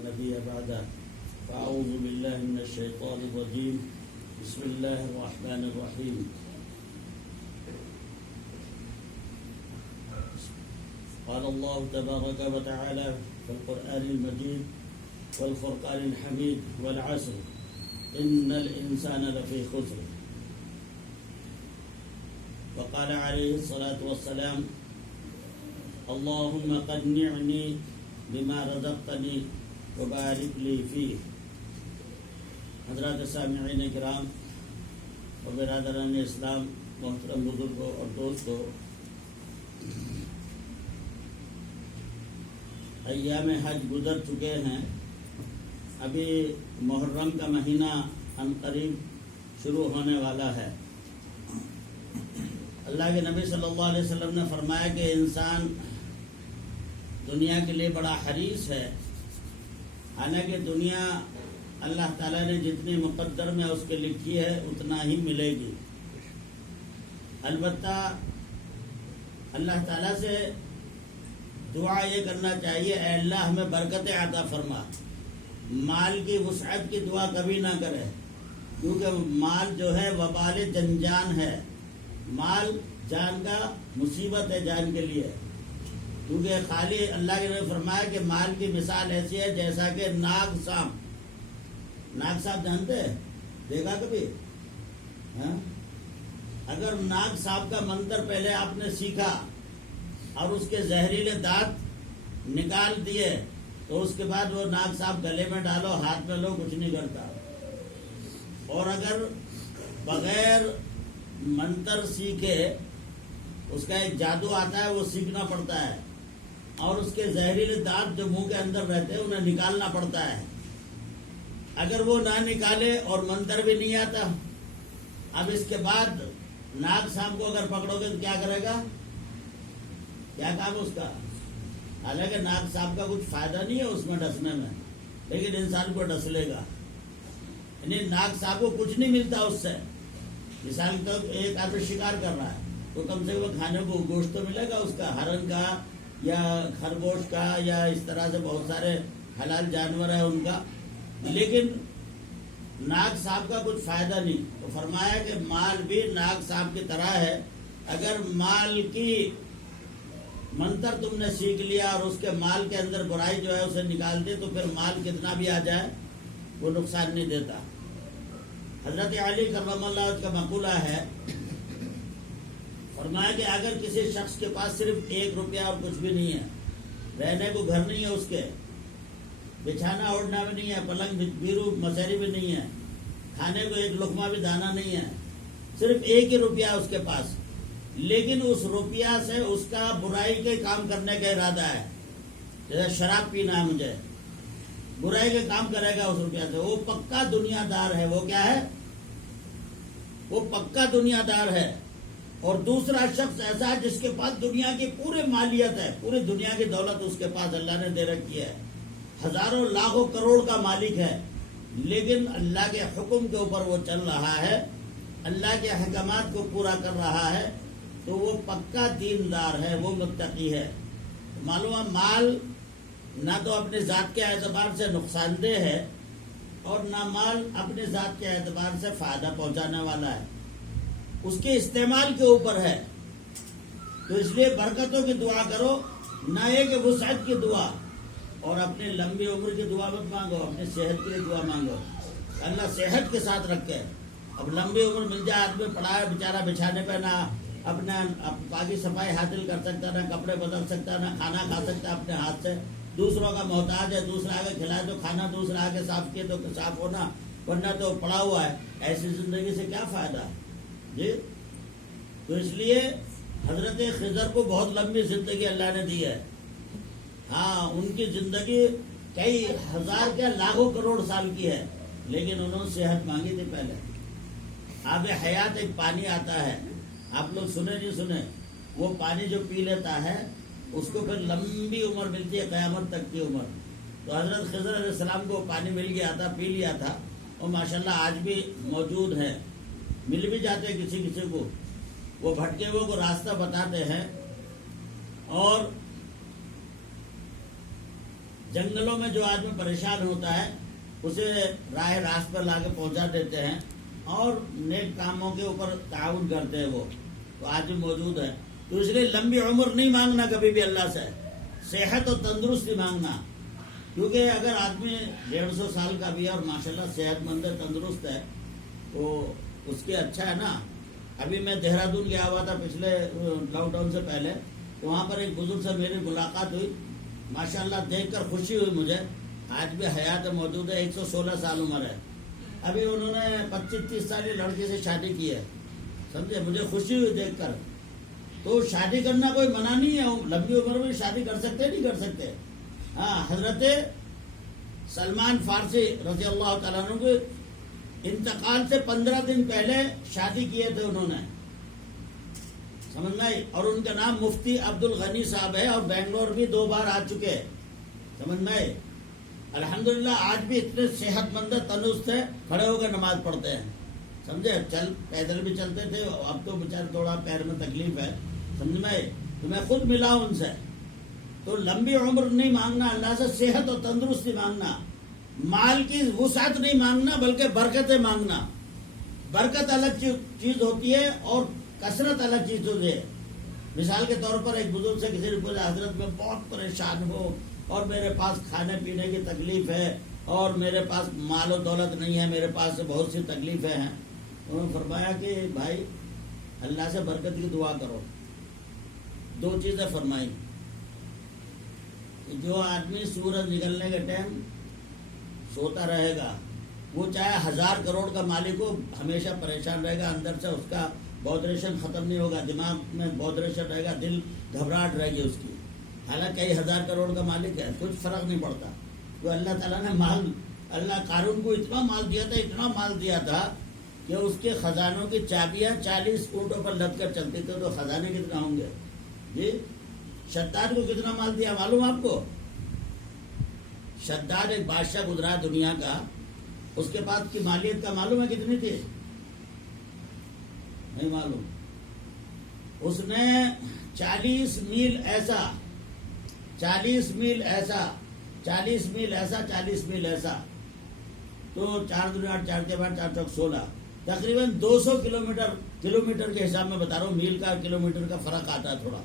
نبي بعده فأعوذ بالله من الشيطان الرجيم بسم الله الرحمن الرحيم قال الله تبارك وتعالى في القرآن المجيد والفرقان الحميد والعصر إن الإنسان لفي خسر وقال عليه الصلاة والسلام اللهم قنعني بما رزقتني وبارك لي فيه. حضرات سامعین کرام اور برادران اسلام، محترم بزرگوں اور دوستوں، ایام حج گزر چکے ہیں. ابھی محرم کا مہینہ عنقریب شروع ہونے والا ہے. اللہ کے نبی صلی اللہ علیہ وسلم نے فرمایا کہ انسان دنیا کے لیے بڑا حریص ہے. حالانکہ دنیا اللہ تعالیٰ نے جتنی مقدر میں اس کے لکھی ہے اتنا ہی ملے گی. البتہ اللہ تعالیٰ سے دعا یہ کرنا چاہیے، اے اللہ ہمیں برکت عطا فرما. مال کی وسعت کی دعا کبھی نہ کرے، کیونکہ مال جو ہے وبال جنجان ہے. مال جان کا مصیبت ہے جان کے لیے، کیونکہ خالی اللہ کے نے فرمایا کہ مال کی مثال ایسی ہے جیسا کہ ناگ سانپ. ناگ سانپ جانتے ہیں؟ دیکھا کبھی؟ اگر ناگ سانپ کا منتر پہلے آپ نے سیکھا اور اس کے زہریلے دانت نکال دیے تو اس کے بعد وہ ناگ سانپ گلے میں ڈالو، ہاتھ میں لو، کچھ نہیں کرتا. اور اگر بغیر منتر سیکھے اس کا ایک جادو آتا ہے، وہ سیکھنا پڑتا ہے، اور اس کے زہریلے دانت جو منہ کے اندر رہتے ہیں انہیں نکالنا پڑتا ہے. اگر وہ نہ نکالے اور منتر بھی نہیں آتا، اب اس کے بعد ناگ سانپ کو اگر پکڑو گے تو کیا کرے گا؟ کیا کام اس کا؟ حالانکہ ناگ سانپ کا کچھ فائدہ نہیں ہے اس میں ڈسنے میں، لیکن انسان کو ڈس لے گا. یعنی ناگ سانپ کو کچھ نہیں ملتا اس سے. مثال تو ایک آدمی شکار کر رہا ہے تو کم سے کم کھانے کو گوشت تو ملے گا اس کا، ہرن کا یا خرگوش کا یا اس طرح سے بہت سارے حلال جانور ہیں ان کا، لیکن ناگ سانپ کا کچھ فائدہ نہیں. تو فرمایا کہ مال بھی ناگ سانپ کی طرح ہے. اگر مال کی منتر تم نے سیکھ لیا اور اس کے مال کے اندر برائی جو ہے اسے نکال دے تو پھر مال کتنا بھی آ جائے وہ نقصان نہیں دیتا. حضرت علی کرم اللہ وجہ کا مقولہ ہے، فرمایا کہ اگر کسی شخص کے پاس صرف 1 روپیہ اور کچھ بھی نہیں ہے، رہنے کو گھر نہیں ہے، اس کے بچھانا اوڑھنا بھی نہیں ہے، پلنگ بیرو مسہری بھی نہیں ہے، کھانے کو 1 لقمہ بھی دانا نہیں ہے، صرف 1 ہی روپیہ اس کے پاس، لیکن اس روپیہ سے اس کا برائی کے کام کرنے کا ارادہ ہے. جیسے شراب پینا ہے مجھے، برائی کے کام کرے گا اس روپیہ سے، وہ پکا دنیا دار ہے. وہ کیا ہے؟ وہ پکا دنیا دار ہے. اور دوسرا شخص ایسا ہے جس کے پاس دنیا کی پورے مالیت ہے، پوری دنیا کی دولت اس کے پاس اللہ نے دے رکھی ہے، ہزاروں لاکھوں کروڑ کا مالک ہے، لیکن اللہ کے حکم کے اوپر وہ چل رہا ہے، اللہ کے احکامات کو پورا کر رہا ہے، تو وہ پکا دیندار ہے، وہ متقی ہے. معلوم ہے مال نہ تو اپنے ذات کے اعتبار سے نقصان دہ ہے اور نہ مال اپنے ذات کے اعتبار سے فائدہ پہنچانے والا ہے، اس کے استعمال کے اوپر ہے. تو اس لیے برکتوں کی دعا کرو، نہ یہ کہ وسعت کی دعا. اور اپنی لمبی عمر کی دعا مت مانگو، اپنی صحت کے لیے دعا مانگو، اللہ صحت کے ساتھ رکھے. اب لمبی عمر مل جائے، آدمی پڑا ہے بیچارہ بچھانے پہ، نہ اپنا پاکی صفائی حاصل کر سکتا، نہ کپڑے بدل سکتا، نہ کھانا کھا سکتا اپنے ہاتھ سے، دوسروں کا محتاج ہے، دوسرا آگے کھلائے تو کھانا، دوسرا آگے صاف کیے تو صاف ہونا، ورنہ تو پڑا ہوا ہے. ایسی زندگی سے کیا فائدہ جی؟ تو اس لیے حضرت خضر کو بہت لمبی زندگی اللہ نے دی ہے. ہاں، ان کی زندگی کئی ہزار کیا لاکھوں کروڑ سال کی ہے، لیکن انہوں نے صحت مانگی تھی. پہلے آب حیات ایک پانی آتا ہے، آپ لوگ سنے نہیں سنے؟ وہ پانی جو پی لیتا ہے اس کو پھر لمبی عمر ملتی ہے، قیامت تک کی عمر. تو حضرت خضر علیہ السلام کو پانی مل گیا تھا، پی لیا تھا، اور ماشاءاللہ آج بھی موجود ہے. مل بھی جاتے کسی کسی کو، وہ بھٹکے ہوئے کو راستہ بتاتے ہیں. اور جنگلوں میں جو آدمی پریشان ہوتا ہے اسے راہ راست پر لا کے پہنچا دیتے ہیں اور نیک کاموں کے اوپر تعاون کرتے ہیں. وہ تو آج بھی موجود ہے. تو اس لیے لمبی عمر نہیں مانگنا کبھی بھی اللہ سے, صحت اور تندرستی مانگنا. کیونکہ اگر آدمی 150 سال کا بھی ہے اور ماشاءاللہ صحت مند ہے, تندرست ہے, تو اس کے اچھا ہے نا. ابھی میں دہرادون گیا ہوا تھا پچھلے لاک ڈاؤن سے پہلے, تو وہاں پر ایک بزرگ سے میری ملاقات ہوئی. ماشاءاللہ دیکھ کر خوشی ہوئی مجھے. آج بھی حیات موجود ہے, 116 سال عمر ہے. ابھی انہوں نے 25-30 سال کی لڑکی سے شادی کی ہے, سمجھے. مجھے خوشی ہوئی دیکھ کر. تو شادی کرنا کوئی منع نہیں ہے, لمبی عمر میں شادی کر سکتے نہیں کر سکتے. ہاں, حضرت سلمان فارسی رضی اللہ تعالیٰ عنہ کے انتقال سے 15 دن پہلے شادی کیے تھے انہوں نے, سمجھ میں آئی. اور ان کا نام مفتی عبد الغنی صاحب ہے, اور بنگلور بھی 2 بار آ چکے, سمجھ میں آئی. الحمدللہ آج بھی اتنے صحت مند تندرست ہے, کھڑے ہو کر نماز پڑھتے ہیں, سمجھے. پیدل بھی چلتے تھے, اب تو بیچارے تھوڑا پیر میں تکلیف ہے, سمجھ میں. تو میں خود ملا ان سے. تو لمبی عمر نہیں مانگنا اللہ سے, صحت اور تندرستی مانگنا. مال کی وسعت نہیں مانگنا بلکہ برکتیں مانگنا. برکت الگ چیز ہوتی ہے اور کثرت الگ چیز ہوتی ہے. مثال کے طور پر ایک بزرگ سے کسی نے پوچھا, حضرت میں بہت پریشان ہوں اور میرے پاس کھانے پینے کی تکلیف ہے اور میرے پاس مال و دولت نہیں ہے, میرے پاس بہت سی تکلیفیں ہیں. انہوں نے فرمایا کہ بھائی اللہ سے برکت کی دعا کرو. 2 چیزیں فرمائی. جو آدمی سورج نکلنے کے ٹائم سوتا رہے گا, وہ چاہے 1000 کروڑ کا مالک ہو, ہمیشہ پریشان رہے گا. اندر سے اس کا بودریشن ختم نہیں ہوگا, دماغ میں بودریشن رہے گا, دل گھبراہٹ رہے گی اس کی. حالانکہ 1000 کروڑ کا مالک ہے, کچھ فرق نہیں پڑتا. تو اللہ تعالیٰ نے مال, اللہ قارون کو اتنا مال دیا تھا, اتنا مال دیا تھا کہ اس کے خزانوں کی چابیاں 40 اونٹوں پر لد کر چلتی تھے. تو خزانے کتنا ہوں گے جی. شداد کو کتنا مال دیا معلوم آپ کو؟ شداد ایک بادشاہ گزرا دنیا کا, اس کے پاس کی مالیت کا معلوم ہے کتنی تھی؟ نہیں معلوم. اس نے 40 میل ایسا 40 میل ایسا 40 میل ایسا 40 میل ایسا, تو 4 دن 8 4 کے بعد 4 چوک 16, تقریباً 200 کلومیٹر کے حساب میں بتا رہا ہوں. میل کا کلومیٹر کا فرق آتا ہے تھوڑا.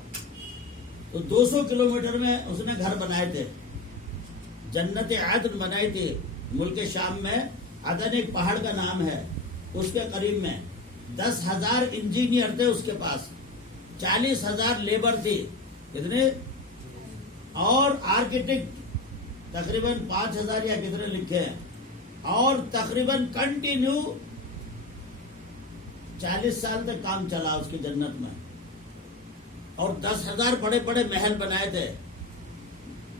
تو 200 کلومیٹر میں اس نے گھر بنائے تھے, جنت عدن بنائی تھی ملک شام میں. عدن ایک پہاڑ کا نام ہے, اس کے قریب میں 10,000 انجینئر تھے اس کے پاس, 40,000 لیبر تھی, کتنے, اور آرکیٹیکٹ تقریباً 5,000 یا کتنے لکھے ہیں, اور تقریباً کنٹینیو 40 سال تک کام چلا اس کی جنت میں. اور 10,000 بڑے بڑے محل بنائے تھے.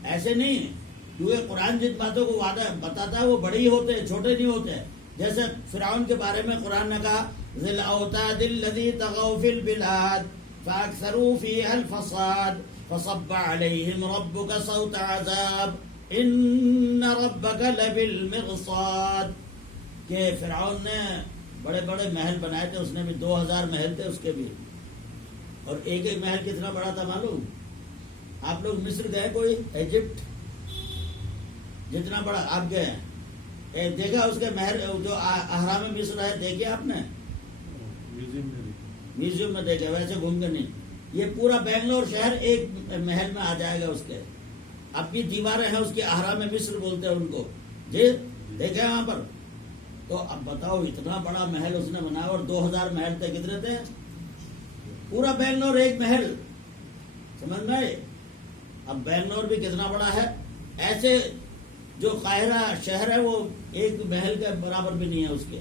ایسے نہیں, کیونکہ قرآن جن باتوں کو وعدہ بتاتا ہے وہ بڑے ہی ہوتے ہیں, چھوٹے نہیں ہوتے. جیسے فرعون کے بارے میں قرآن نے کہا, ذی الاوتاد الذی طغوا فی البلاد فاکثروا فیہا الفساد فصب علیہم ربک صوت عذاب ان ربک لبالمرصاد. کہ فرعون نے بڑے بڑے محل بنائے تھے, اس نے بھی 2000 محل تھے اس کے بھی, اور ایک ایک محل کتنا بڑا تھا معلوم؟ آپ لوگ مصر گئے, کوئی ایجپٹ جتنا بڑا آپ گئے ہیں, دیکھا اس کے محل جو اہرام مصر ہے, دیکھے آپ نے؟ میوزیم میں دیکھے, ویسے گھوم کے نہیں. یہ پورا بنگلور شہر ایک محل میں آ جائے گا اس کے. اب بھی دیواریں ہیں اس کی, اہرام مصر بولتے ہیں ان کو جی, دیکھے وہاں پر. تو اب بتاؤ اتنا بڑا محل اس نے بنایا, اور 2000 محل تھے, کتنے تھے؟ پورا بنگلور ایک محل, سمجھ میں. اب بنگلور بھی کتنا بڑا ہے. ایسے جو قاہرہ شہر ہے وہ ایک محل کے برابر بھی نہیں ہے اس کے,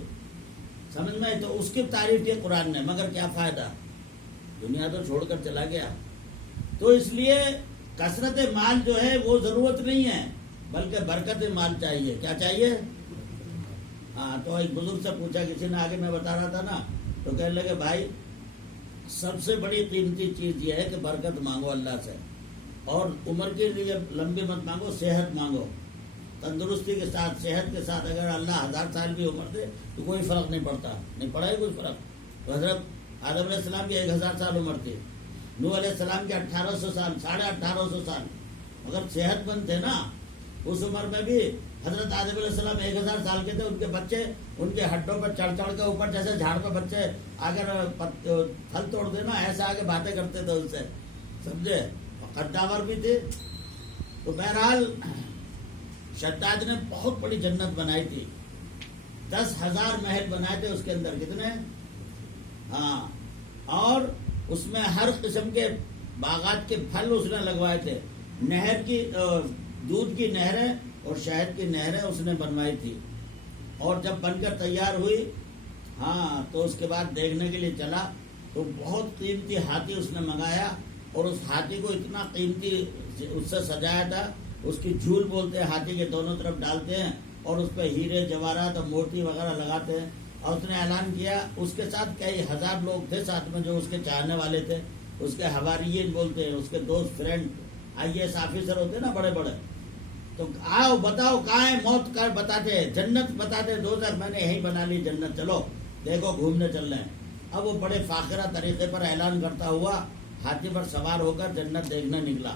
سمجھ میں. تو اس کی تعریف کی قرآن نے, مگر کیا فائدہ, دنیا تو چھوڑ کر چلا گیا. تو اس لیے کثرت مال جو ہے وہ ضرورت نہیں ہے, بلکہ برکت مال چاہیے. کیا چاہیے؟ ہاں. تو ایک بزرگ سے پوچھا کسی نے, آگے میں بتا رہا تھا نا, تو کہنے لگے بھائی سب سے بڑی قیمتی چیز یہ ہے کہ برکت مانگو اللہ سے, اور عمر کے لیے لمبی مت مانگو, صحت مانگو. تندرستی کے ساتھ, صحت کے ساتھ اگر اللہ 1000 سال بھی عمر دے تو کوئی فرق نہیں پڑتا, نہیں پڑا ہے کوئی فرق. تو حضرت آدم علیہ السلام کی 1000 سال عمر تھی, نوح علیہ السلام کی 1800 سال, 1850 سال, مگر صحت مند تھے نا. اس عمر میں بھی حضرت آدم علیہ السلام 1000 سال کے تھے، ان کے بچے ان کے ہڈوں پر چڑھ چڑھ کے اوپر جیسے جھاڑ پہ بچے اگر پھل توڑ دینا ایسے آگے باتیں کرتے تھے ان سے، سمجھے، قداور بھی تھے. تو بہرحال شداد نے بہت بڑی جنت بنائی تھی، 10,000 محل بنائے تھے اس کے اندر. کتنے؟ ہاں. اور اس میں ہر قسم کے باغات کے پھل اس نے لگوائے تھے. نہر کی دودھ کی نہریں اور شہد کی نہریں اس نے بنوائی تھی. اور جب بن کر تیار ہوئی ہاں تو اس کے بعد دیکھنے کے لیے چلا تو بہت قیمتی ہاتھی اس نے منگایا، اور اس ہاتھی کو اتنا قیمتی اس سے سجایا تھا. اس کی جھول بولتے ہیں، ہاتھی کے دونوں طرف ڈالتے ہیں اور اس پہ ہیرے جواہرات اور موتی وغیرہ لگاتے ہیں. اور اس نے اعلان کیا، اس کے ساتھ کئی ہزار لوگ تھے ساتھ میں جو اس کے چاہنے والے تھے، اس کے حواریین بولتے ہیں، اس کے دوست، فرینڈ، IAS آفیسر ہوتے ہیں نا بڑے بڑے. تو آؤ بتاؤ کہاں ہے موت کا، بتاتے جنت، بتاتے دوزخ. میں نے یہی بنا لی جنت، چلو دیکھو گھومنے چل رہے ہیں. اب وہ بڑے فاخرہ طریقے پر اعلان کرتا ہوا ہاتھی پر سوار ہو کر جنت دیکھنے نکلا.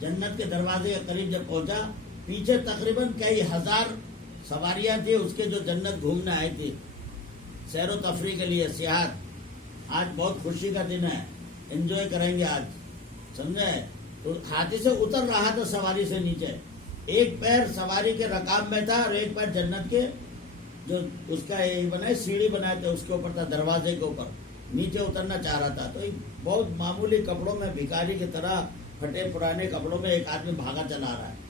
جنت کے دروازے کے قریب جب پہنچا، پیچھے تقریباً کئی ہزار سواریاں تھی اس کے جو جنت گھومنے آئی تھی سیر و تفریح کے لیے، سیاحت. آج بہت خوشی کا دن ہے، انجوائے کریں گے آج، سمجھے. تو ہاتھی سے اتر رہا تھا سواری سے نیچے، ایک پیر سواری کے رکاب میں تھا اور ایک پیر جنت کے جو اس کا بنائے سیڑھی بنائے تھے اس کے اوپر تھا، دروازے کے اوپر نیچے اترنا چاہ رہا تھا. تو ایک بہت معمولی کپڑوں میں بھکاری کی طرح پھٹے پرانے کپڑوں میں ایک آدمی بھاگا چلا رہا ہے.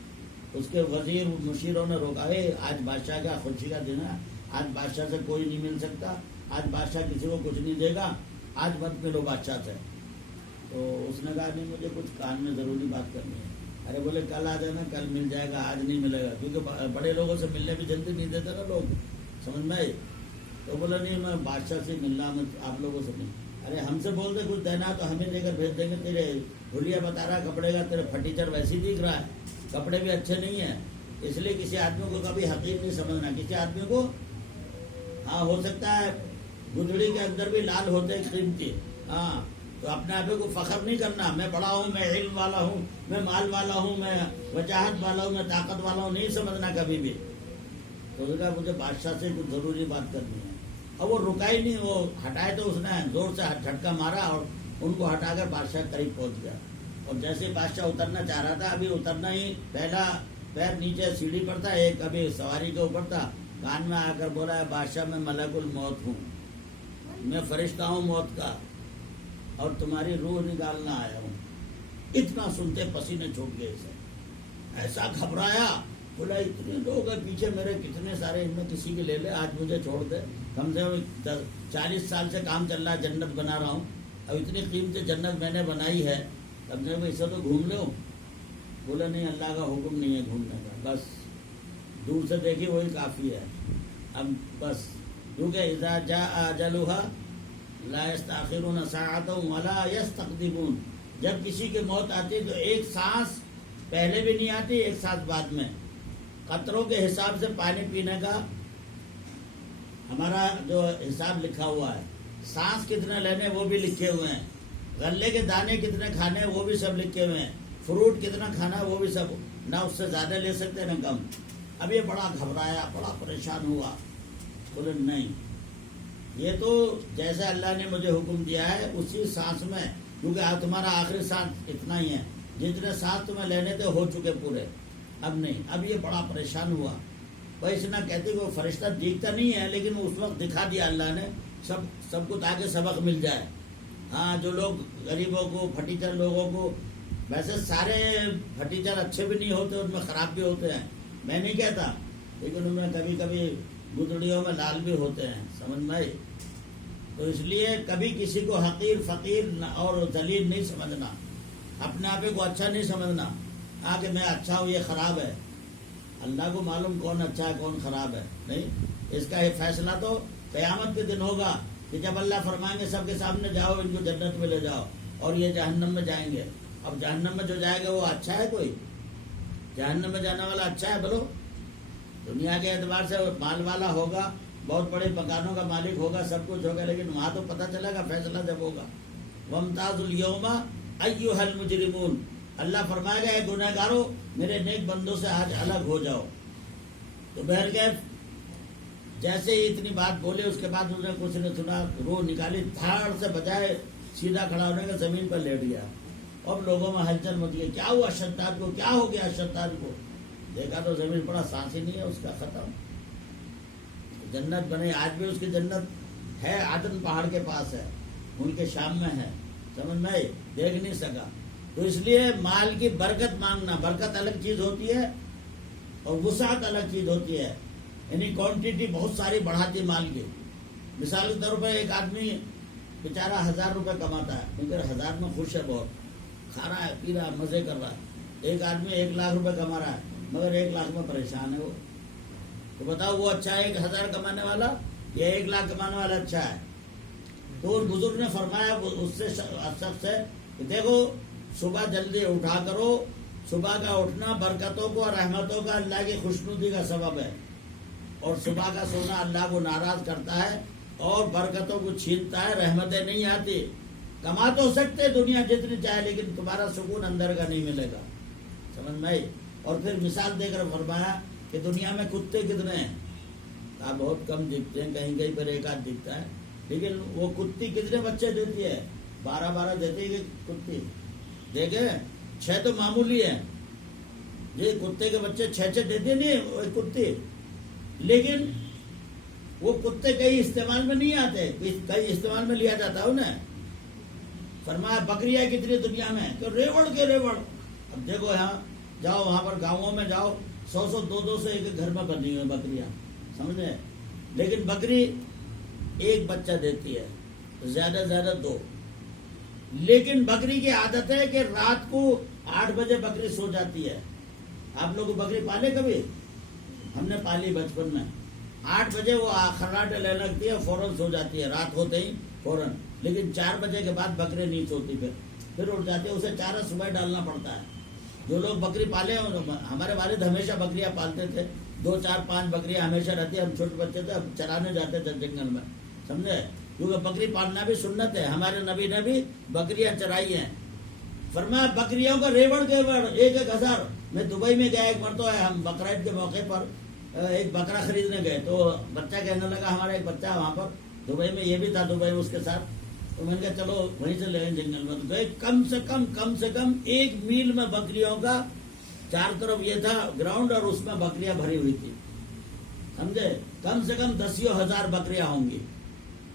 اس کے وزیر مشیروں نے روکا، آج بادشاہ کا خوشی کا دن ہے، آج بادشاہ سے کوئی نہیں مل سکتا، آج بادشاہ کسی کو کچھ نہیں دے گا، آج مت ملو بادشاہ سے. تو اس نے کہا نہیں مجھے کچھ کان میں ضروری بات کرنی ہے. ارے بولے کل آ جانا، کل مل جائے گا، آج نہیں ملے گا، کیونکہ بڑے لوگوں سے ملنے بھی جلدی نہیں دیتے نا لوگ، سمجھ میں آئی. تو بولا نہیں میں بادشاہ سے ملنا، میں آپ لوگوں سے مل. ارے ہم سے بول دے کچھ دینا تو ہمیں لے کر بھیج دیں گے. تیرے بھولیا بتا رہا کپڑے کا، تیرے پھٹیچر ویسی دکھ رہا ہے، کپڑے بھی اچھے نہیں ہیں. اس لیے کسی آدمی کو کبھی حقیر نہیں سمجھنا. کسی آدمی کو ہاں ہو سکتا ہے گدڑی کے اندر بھی لال ہوتے قیمتی، ہاں تو اپنے آپ کو فخر نہیں کرنا، میں بڑا ہوں، میں علم والا ہوں، میں مال والا ہوں، میں وجاہت والا ہوں، میں طاقت والا ہوں، نہیں سمجھنا کبھی بھی. تو کہا مجھے بادشاہ سے کچھ ضروری بات کرنی ہے. اور وہ رکا ہی نہیں، وہ ہٹائے تو اس نے زور سے جھٹکا مارا اور ان کو ہٹا کر بادشاہ قریب پہنچ گیا. اور جیسے بادشاہ اترنا چاہ رہا تھا، ابھی اترنا ہی پہلا پیر نیچے سیڑھی پر تھا، ایک ابھی سواری کے اوپر تھا، کان میں آ کر بولا ہے بادشاہ میں ملک الموت ہوں، میں فرشتہ ہوں موت کا اور تمہاری روح نکالنا آیا ہوں. اتنا سنتے پسینے چھوٹ گئے اسے، ایسا گھبرایا. بولا اتنے لوگ ہیں پیچھے میرے، کتنے سارے، ان میں کسی کے لے لے، آج مجھے چھوڑ دے. کم سے کم 40 سال سے کام چل رہا ہے، جنت بنا رہا ہوں، اب اتنی قیمتی جنت میں نے بنائی ہے، کم سے کم اسے تو گھوم لو. بولا نہیں اللہ کا حکم نہیں ہے گھومنے کا، بس دور سے دیکھی وہی کافی ہے. اب بس کیونکہ اذا جاء اجلها لا يستأخرون ساعة ولا يستقدمون. جب کسی کی موت آتی تو ایک سانس پہلے بھی نہیں آتی، ایک سانس بعد میں. قطروں کے حساب سے پانی پینے کا ہمارا جو حساب لکھا ہوا ہے، سانس کتنے لینے وہ بھی لکھے ہوئے ہیں، غلے کے دانے کتنے کھانے وہ بھی سب لکھے ہوئے ہیں، فروٹ کتنا کھانا وہ بھی سب، نہ اس سے زیادہ لے سکتے نہ کم. اب یہ بڑا گھبرایا، بڑا پریشان ہوا. بولے نہیں، یہ تو جیسا اللہ نے مجھے حکم دیا ہے اسی سانس میں، کیونکہ تمہارا آخری سانس اتنا ہی ہے، جتنے سانس تمہیں لینے تھے ہو چکے پورے، اب نہیں. اب یہ بڑا پریشان ہوا. ویسے نہ کہتے کہ وہ فرشتہ دیکھتا نہیں ہے، لیکن اس وقت دکھا دیا اللہ نے سب کو تاکہ سبق مل جائے. ہاں جو لوگ غریبوں کو، پھٹیچر لوگوں کو، ویسے سارے پھٹیچر اچھے بھی نہیں ہوتے، ان میں خراب بھی ہوتے ہیں، میں نہیں کہتا، لیکن ان میں کبھی کبھی گدڑیوں میں لال بھی ہوتے ہیں، سمجھ میں آئی. تو اس لیے کبھی کسی کو حقیر، فقیر اور ذلیل نہیں سمجھنا، اپنے آپ کو اچھا نہیں سمجھنا کہ میں اچھا ہوں یہ خراب ہے. اللہ کو معلوم کون اچھا ہے کون خراب ہے. نہیں، اس کا یہ فیصلہ تو قیامت کے دن ہوگا کہ جب اللہ فرمائیں گے سب کے سامنے جاؤ ان کو جنت میں لے جاؤ اور یہ جہنم میں جائیں گے. اب جہنم میں جو جائے گا وہ اچھا ہے؟ کوئی جہنم میں جانے والا اچھا ہے؟ بولو. دنیا کے اعتبار سے مال والا ہوگا، بہت بڑے مکانوں کا مالک ہوگا، سب کچھ ہوگا، لیکن وہاں تو پتہ چلے گا فیصلہ جب ہوگا. وَامْتَازُوا الْيَوْمَ أَيُّهَا الْمُجْرِمُونَ. اللہ فرمائے گا اے گنہگارو میرے نیک بندوں سے آج الگ ہو جاؤ. تو بہرکیف جیسے ہی اتنی بات بولے اس کے بعد انہوں نے کچھ نے سنا, روح نکالی, دھاڑ سے بجائے سیدھا کھڑا ہونے کا زمین پر لیٹ گیا. اب لوگوں میں ہلچل مچ گئی, کیا ہوا شداد کو, کیا ہو گیا شداد کو؟ دیکھا تو زمین پڑا, سانس ہی نہیں ہے اس کا, ختم. جنت بنے, آج بھی اس کی جنت ہے, عدن پہاڑ کے پاس ہے, ان کے شام میں ہے, سمجھ میں دیکھ نہیں سکا. تو اس لیے مال کی برکت مانگنا, برکت الگ چیز ہوتی ہے اور وسعت الگ چیز ہوتی ہے. یعنی کوانٹٹی بہت ساری بڑھاتی مال کی. مثال کے طور پر ایک آدمی بیچارہ 1000 روپے کماتا ہے, مگر 1000 میں خوش ہے بہت, کھا رہا ہے, پی رہا ہے, مزے کر رہا ہے. ایک آدمی 1 لاکھ روپے کما رہا ہے مگر 1 لاکھ میں پریشان ہے وہ. تو بتاؤ وہ اچھا ہے 1000 کمانے والا یا 1 لاکھ کمانے والا اچھا ہے؟ تو اس بزرگ نے فرمایا اس سے شخص سے کہ دیکھو صبح جلدی اٹھا کرو, صبح کا اٹھنا برکتوں کو اور رحمتوں کا, اللہ کی خوشنودی کا سبب ہے, اور صبح کا سونا اللہ کو ناراض کرتا ہے اور برکتوں کو چھینتا ہے, رحمتیں نہیں آتی. کما تو سکتے دنیا جتنی چاہے لیکن تمہارا سکون اندر کا نہیں ملے گا, سمجھ میں. اور پھر مثال دے کر فرمایا کہ دنیا میں کتے کتنے ہیں؟ کہا بہت کم دکھتے ہیں, کہیں کہیں پر ایک آدھ دکھتا ہے, لیکن وہ کتی کتنے بچے دیتی ہے؟ 12 دیتی ہے کتی. دیکھیں 6 تو معمولی ہے, یہ کتے کے بچے 6 دیتے نہیں کتی, لیکن وہ کتے کئی استعمال میں نہیں آتے, کئی استعمال میں لیا جاتا ہے انہیں. فرمایا بکریاں کتنی دنیا میں, کہ ریوڑ کے ریوڑ. اب دیکھو یہاں جاؤ, وہاں پر گاؤں میں جاؤ, 100 200 ایک گھر میں بندھی ہوئی بکریاں, سمجھے. لیکن بکری ایک بچہ دیتی ہے, زیادہ سے زیادہ 2. لیکن بکری کی عادت ہے کہ رات کو 8 بجے بکری سو جاتی ہے. آپ لوگ بکری پالے کبھی؟ ہم نے پالی بچپن میں. 8 بجے وہ خراٹے لینے لگتی ہے, فوراً سو جاتی ہے, رات ہوتے ہی فوراً. لیکن 4 بجے کے بعد بکری نہیں سوتی, پھر اٹھ جاتی ہے, اسے چارہ صبح ڈالنا پڑتا ہے. جو لوگ بکری پالے ہیں, ہمارے والد ہمیشہ بکریاں پالتے تھے, 2 4 5 بکریاں ہمیشہ رہتی. ہم چھوٹے بچے تھے, ہم چرانے جاتے تھے جنگل میں, سمجھے, کیونکہ بکری پالنا بھی سنت ہے. ہمارے نبی نے بھی بکریاں چرائی ہیں. فرمایا بکریوں کا ریوڑ کے ریوڑ 1,000. میں دبئی میں گیا ایک مرتبہ, ہم بقرعید کے موقع پر ایک بکرا خریدنے گئے, تو بچہ کہنے لگا, ہمارا ایک بچہ وہاں پر دبئی میں, یہ بھی تھا دبئی میں اس کے ساتھ, تو میں نے کہا چلو وہیں سے لے گئے جنگل میں. تو گئے, کم سے کم 1 میل میں بکریوں کا, 4 طرف یہ تھا گراؤنڈ اور اس میں بکریاں بھری ہوئی تھی, سمجھے. کم سے کم 10,000 بکریاں ہوں گی,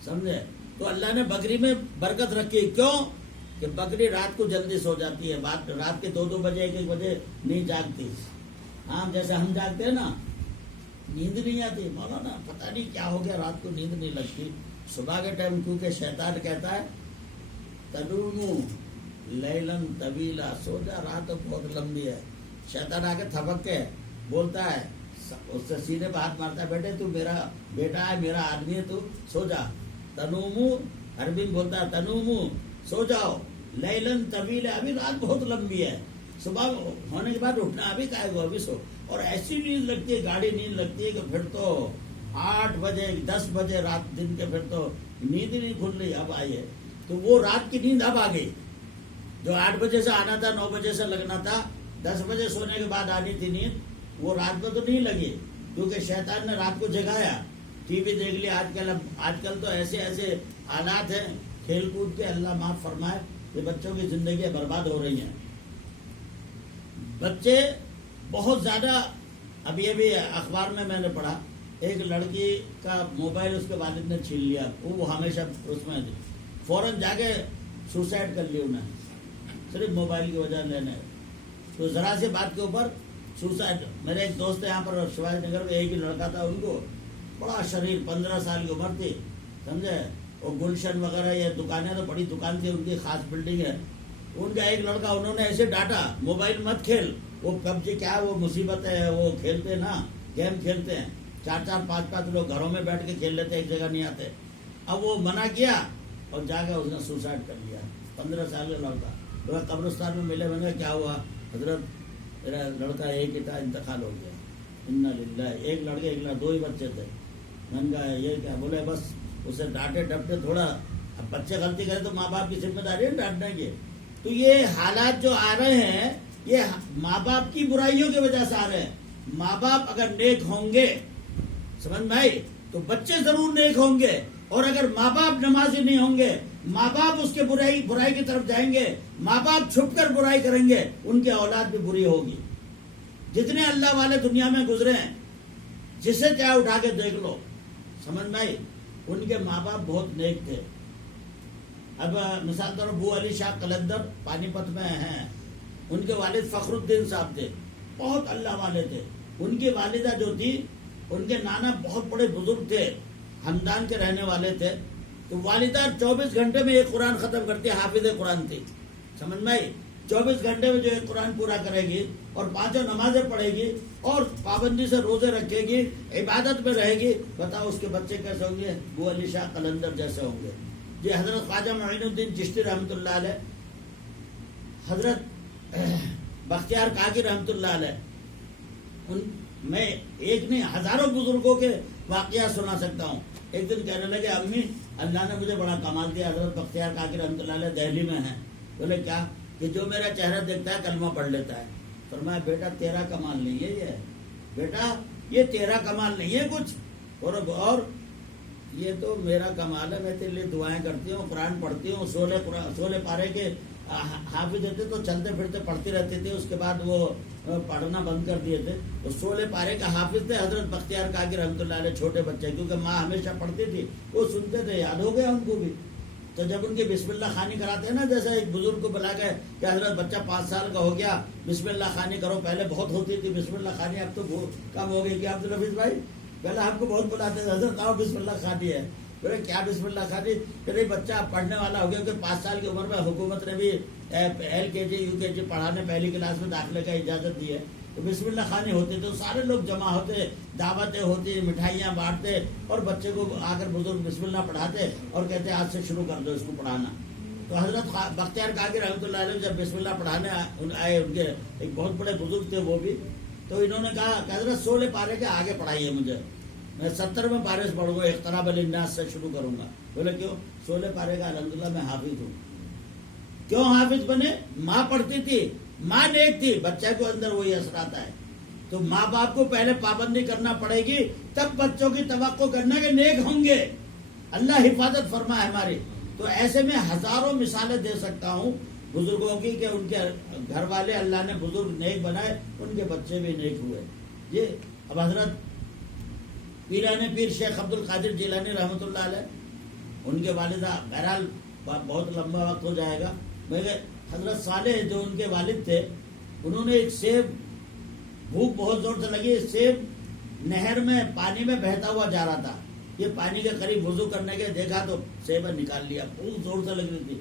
سمجھے. تو اللہ نے بکری میں برکت رکھی. کیوں؟ کہ بکری رات کو جلدی سو جاتی ہے, رات کے 2 بجے 1 بجے نہیں جاگتی. ہاں جیسے ہم جاگتے ہیں نا, نیند نہیں آتی. مولانا پتہ نہیں کیا ہو گیا, رات کو نیند نہیں لگتی. صبح کے ٹائم کیونکہ شیطان کہتا ہے تنومو لیلن طویلا, سو جا, رات تو بہت لمبی ہے. شیطان آ کے تھپک کے بولتا ہے, اس سے سینے پہ ہاتھ مارتا ہے, بیٹے تو میرا بیٹا ہے, میرا آدمی ہے, تو سو جا. تنومو, عربی بولتا ہے تنومو, سو جاؤ, لیلن طویلا, ابھی رات بہت لمبی ہے, صبح ہونے کے بعد اٹھنا ابھی کا ہے, وہ ابھی سو. اور ایسی نیند لگتی ہے, گاڑی نیند لگتی ہے کہ پھر تو 8 بجے 10 بجے رات دن کے پھر تو نیند ہی نہیں کھل رہی, اب آئی ہے. تو وہ رات کی نیند اب آ گئی, جو 8 بجے سے آنا تھا, 9 بجے سے لگنا تھا, 10 بجے سونے کے بعد آنی تھی نیند, وہ رات میں تو نہیں لگی, کیونکہ شیطان نے رات کو جگایا. ٹی وی دیکھ لیا. آج کل تو ایسے حالات ہیں کھیل کود کے, اللہ معاف فرمائے, کہ بچوں کی زندگیاں برباد ہو رہی ہیں. بچے بہت زیادہ, ابھی اخبار میں نے پڑھا, ایک لڑکی کا موبائل اس کے والد نے چھین لیا, وہ ہمیشہ اس میں فوراً جا کے سوسائڈ کر لی انہیں, صرف موبائل کی وجہ لینے. تو ذرا سی بات کے اوپر سوسائڈ. میرے ایک دوست یہاں پر شیواجی نگر میں, ایک ہی لڑکا تھا, ان کو بڑا شریر, 15 سال کی عمر تھی, سمجھے. اور گلشن وغیرہ یہ دکانیں, تو بڑی دکان تھی ان کی, خاص بلڈنگ ہے. ان کا ایک لڑکا, انہوں نے ایسے ڈانٹا, موبائل مت کھیل, وہ PUBG کیا, وہ مصیبت ہے, وہ کھیلتے نا, گیم کھیلتے ہیں, 4 4 5 5 لوگ گھروں میں بیٹھ کے کھیل لیتے, ایک جگہ نہیں آتے. اب وہ منع کیا اور جا کے اس نے سوسائڈ کر لیا, 15 سال کا لڑکا. وہ قبرستان میں ملے, میں نے کیا ہوا حضرت, میرا لڑکا ایک ہی تھا, انتقال ہو گیا. انا للہ. ایک لڑکے 2 ہی بچے تھے. میں نے کہا یہ کیا؟ بولے بس اسے ڈانٹے ڈپٹے تھوڑا. اب بچے غلطی کرے تو ماں باپ کی ذمہ داری ہے ڈانٹنے کی, تو یہ حالات جو آ رہے ہیں یہ ماں باپ کی برائیوں کی وجہ سے آ رہے ہیں. ماں باپ اگر نیک ہوں گے سمجھ میں آئی تو بچے ضرور نیک ہوں گے, اور اگر ماں باپ نمازی نہیں ہوں گے, ماں باپ اس کے برائی کی طرف جائیں گے, ماں باپ چھپ کر برائی کریں گے, ان کی اولاد بھی بری ہوگی. جتنے اللہ والے دنیا میں گزرے ہیں جسے چاہے اٹھا کے دیکھ لو, سمجھ میں آئی, ان کے ماں باپ بہت نیک تھے. اب مثال طور ابو علی شاہ قلندر پانی پت میں ہیں, ان کے والد فخر الدین صاحب تھے, بہت اللہ والے تھے. ان کی والدہ جو تھی, ان کے نانا بہت بڑے بزرگ تھے, ہمدان کے رہنے والے تھے. تو والدہ 24 گھنٹے میں ایک قرآن ختم کرتی, حافظ قرآن تھی. سمجھ میں آئی, 24 گھنٹے میں جو ایک قرآن پورا کرے گی, اور 5 نمازیں پڑھے گی, اور پابندی سے روزے رکھے گی, عبادت میں رہے گی. بتاؤ اس کے بچے کیسے ہوں گے؟ ابو علی شاہ قلندر جیسے ہوں گے. جی حضرت خواجہ معین الدین چشتی رحمۃ اللہ علیہ, حضرت بختیار کاکی رحمۃ اللہ علیہ, ان میں ایک نہیں ہزاروں بزرگوں کے واقعات سنا سکتا ہوں. ایک دن کہنے لگے امی اللہ نے مجھے بڑا کمال دیا, حضرت بختیار کاکی رحمۃ اللہ علیہ دہلی میں ہیں. بولے کیا؟ کہ جو میرا چہرہ دیکھتا ہے کلمہ پڑھ لیتا ہے. فرمایا بیٹا تیرا کمال نہیں ہے, یہ بیٹا یہ تیرا کمال نہیں ہے کچھ, اور یہ تو میرا کمال ہے. میں تیرے لیے دعائیں کرتی ہوں, قرآن پڑھتی ہوں, 16 پارے کے حافظ تھے تو چلتے پھرتے پڑھتی رہتے تھے, اس کے بعد وہ پڑھنا بند کر دیے تھے. تو 16 پارے کا حافظ تھے حضرت بختیار کاکی رحمۃ اللہ علیہ, چھوٹے بچے, کیونکہ ماں ہمیشہ پڑھتی تھی, وہ سنتے تھے, یاد ہو گیا ان کو بھی. تو جب ان کی بسم اللہ خوانی کراتے ہیں نا, جیسے ایک بزرگ کو بلا کے کہ حضرت بچہ 5 سال کا ہو گیا, بسم اللہ خوانی کرو. پہلے بہت ہوتی تھی بسم اللہ خوانی, اب تو کم ہو گئی. کہ عبدالحفیظ بھائی پہلے آپ کو بہت بلاتے تھے, حضرت آؤ بسم اللہ خوانی ہے. بولے کیا بسم اللہ خوانی؟ کہ نہیں بچہ پڑھنے والا ہو گیا, کہ 5 سال کی عمر میں حکومت نے بھی LKG UKG پڑھانے پہلی کلاس میں داخلے کا اجازت دی ہے. تو بسم اللہ خوانی ہوتے تو سارے لوگ جمع ہوتے, دعوتیں ہوتی, مٹھائیاں بانٹتے, اور بچے کو آ کر بزرگ بسم اللہ پڑھاتے اور کہتے آج سے شروع کر دو اس کو پڑھانا. تو حضرت بختیار کاکی رحمۃ اللہ علیہ جب بسم اللہ پڑھانے آئے, ان کے ایک بہت بڑے بزرگ تھے وہ بھی, تو انہوں نے کہا کہ حضرت 16 پارے کے آگے پڑھائیے مجھے, میں 70 پارے سے پڑھوں گا, اقتراب للناس سے شروع کروں گا. بولے کیوں؟ 16 پارے کا الحمدللہ میں حافظ ہوں. کیوں حافظ بنے؟ ماں پڑھتی تھی, ماں نیک تھی, بچہ کو اندر وہی اثر آتا ہے. تو ماں باپ کو پہلے پابندی کرنا پڑے گی, تب بچوں کی توقع کرنا کہ نیک ہوں گے, اللہ حفاظت فرمائے ہماری. تو ایسے میں ہزاروں مثالیں دے سکتا ہوں بزرگوں کی, کہ ان کے گھر والے اللہ نے بزرگ نیک بنائے, ان کے بچے بھی نیک ہوئے. یہ اب حضرت پیران پیر شیخ عبد القادر جیلانی رحمۃ اللہ علیہ, ان کے والدہ, بہرحال بہت لمبا وقت ہو جائے گا. حضرت صالح جو ان کے والد تھے, انہوں نے ایک سیب, بھوک بہت زور سے لگی, سیب نہر میں پانی میں بہتا ہوا جا رہا تھا, یہ پانی کے قریب وضو کرنے کے دیکھا تو سیب نکال لیا, بہت زور سے لگ رہی تھی.